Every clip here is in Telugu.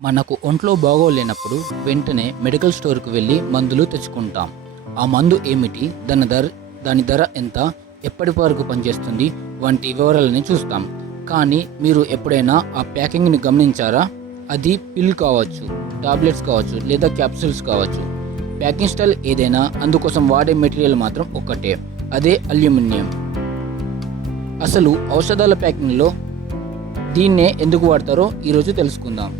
మనకు ఒంట్లో బాగోలేనప్పుడు వెంటనే మెడికల్ స్టోర్‌కి వెళ్లి మందులు తెచ్చుకుంటాం. ఆ మందు ఏమిటి? దాని ధర ఎంత? ఎప్పటి వరకు పనిచేస్తుంది? వంటి వివరాలని చూస్తాం. కానీ మీరు ఎప్పుడైనా ఆ ప్యాకింగ్‌ని గమనించారా? అది పిల్ కావచ్చు, టాబ్లెట్స్ కావచ్చు లేదా క్యాప్సూల్స్ కావచ్చు. ప్యాకింగ్ స్టైల్ ఏదైనా అందుకోసం వాడే మెటీరియల్ మాత్రం ఒక్కటే. అదే అల్యూమినియం. అసలు ఔషధాల ప్యాకింగ్‌లో దీన్నే ఎందుకు వాడతారో ఈరోజు తెలుసుకుందాం.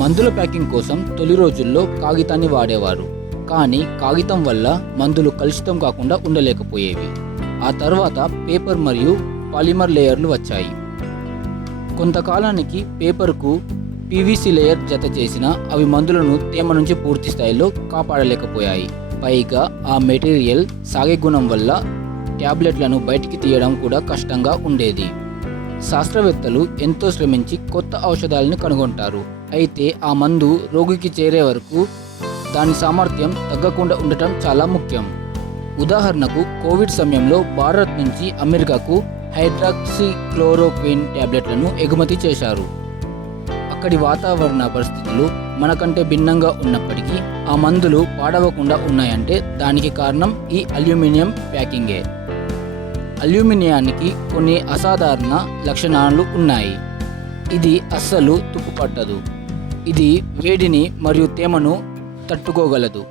మందుల ప్యాకింగ్ కోసం తొలి రోజుల్లో కాగితాన్ని వాడేవారు. కానీ కాగితం వల్ల మందులు కలుషితం కాకుండా ఉండలేకపోయేవి. ఆ తర్వాత పేపర్ మరియు పాలిమర్ లేయర్లు వచ్చాయి. కొంతకాలానికి పేపర్కు పీవీసీ లేయర్ జత చేసిన అవి మందులను తేమ నుంచి పూర్తి స్థాయిలో కాపాడలేకపోయాయి. పైగా ఆ మెటీరియల్ సాగే గుణం వల్ల ట్యాబ్లెట్లను బయటికి తీయడం కూడా కష్టంగా ఉండేది. శాస్త్రవేత్తలు ఎంతో శ్రమించి కొత్త ఔషధాలను కనుగొంటారు. అయితే ఆ మందు రోగికి చేరే వరకు దాని సామర్థ్యం తగ్గకుండా ఉండటం చాలా ముఖ్యం. ఉదాహరణకు కోవిడ్ సమయంలో భారత్ నుంచి అమెరికాకు హైడ్రాక్సిక్లోరోక్విన్ ట్యాబ్లెట్లను ఎగుమతి చేశారు. అక్కడి వాతావరణ పరిస్థితులు మనకంటే భిన్నంగా ఉన్నప్పటికీ ఆ మందులు పాడవకుండా ఉన్నాయంటే దానికి కారణం ఈ అల్యూమినియం ప్యాకింగే. అల్యూమినియానికి కొన్ని అసాధారణ లక్షణాలు ఉన్నాయి. ఇది అస్సలు తుప్పుపట్టదు. ఇది వేడిని మరియు తేమను తట్టుకోగలదు.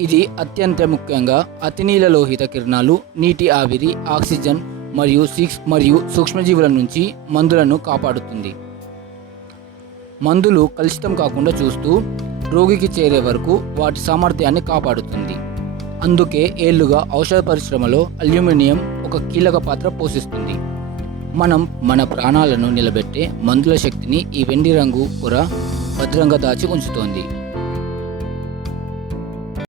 ఇది అత్యంత ముఖ్యంగా అతినీలలోహిత కిరణాలు, నీటి ఆవిరి, ఆక్సిజన్ మరియు సూక్ష్మజీవుల నుంచి మందులను కాపాడుతుంది. మందులు కలుషితం కాకుండా చూస్తూ రోగికి చేరే వరకు వాటి సామర్థ్యాన్ని కాపాడుతుంది. అందుకే ఏళ్లుగా ఔషధ పరిశ్రమలో అల్యూమినియం ఒక కీలక పాత్ర పోషిస్తుంది. మనం మన ప్రాణాలను నిలబెట్టే మందుల శక్తిని ఈ వెండి రంగు పొర భద్రంగా దాచి ఉంచుతోంది.